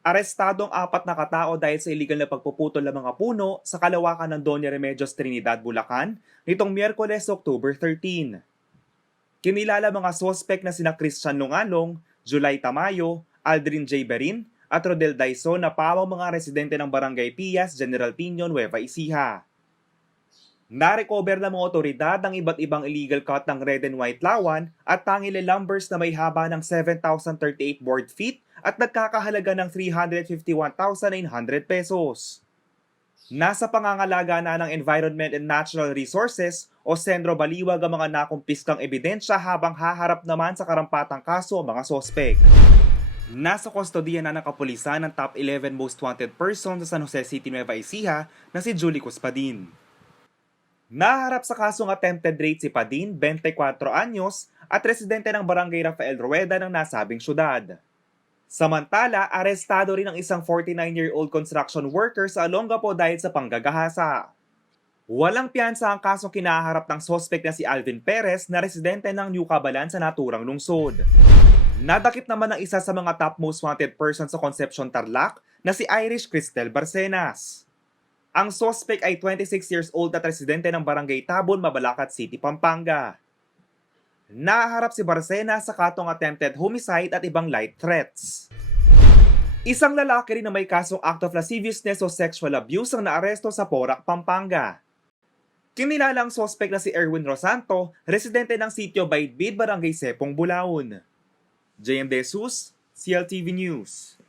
Arestadong apat na katao dahil sa iligal na pagpuputol ng mga puno sa kalawakan ng Doña Remedios Trinidad, Bulacan, nitong Miyerkules, October 13. Kinilala mga sospek na sina Christian Lungalong, July Tamayo, Aldrin J. Berin, at Rodel Daison na pawang mga residente ng Barangay Pias, General Piñon, Nueva Ecija. Narecover ng mga otoridad ang iba't ibang illegal cut ng red and white lawan at tangile lumbers na may haba ng 7,038 board feet at nagkakahalaga ng 351,900 pesos. Nasa pangangalaga na ng Environment and Natural Resources o Sendro Baliwag ang mga nakumpiskang ebidensya habang haharap naman sa karampatang kaso ang mga sospek. Nasa kustodiya na ng kapulisan ng top 11 most wanted person sa San Jose City, Nueva Ecija na si Julie Cuspadin. Naharap sa kasong attempted rape si Padin, 24 anyos, at residente ng Barangay Rafael Rueda ng nasabing syudad. Samantala, arestado rin ang isang 49-year-old construction worker sa Olongapo dahil sa panggagahasa. Walang piyansa ang kasong kinaharap ng sospek na si Alvin Perez na residente ng New Cabalan sa naturang lungsod. Nadakip naman ang isa sa mga top most wanted person sa Concepcion Tarlac na si Irish Cristel Barcenas. Ang sospek ay 26 years old at residente ng Barangay Tabon, Mabalacat City, Pampanga. Naharap si Barcenas sa katong attempted homicide at ibang light threats. Isang lalaki rin na may kasong act of lasciviousness o sexual abuse ang naaresto sa Porac, Pampanga. Kinilala ang sospek na si Erwin Rosanto, residente ng sitio Baidbid, Barangay Sepong, Bulaon. JM De Jesus, CLTV News.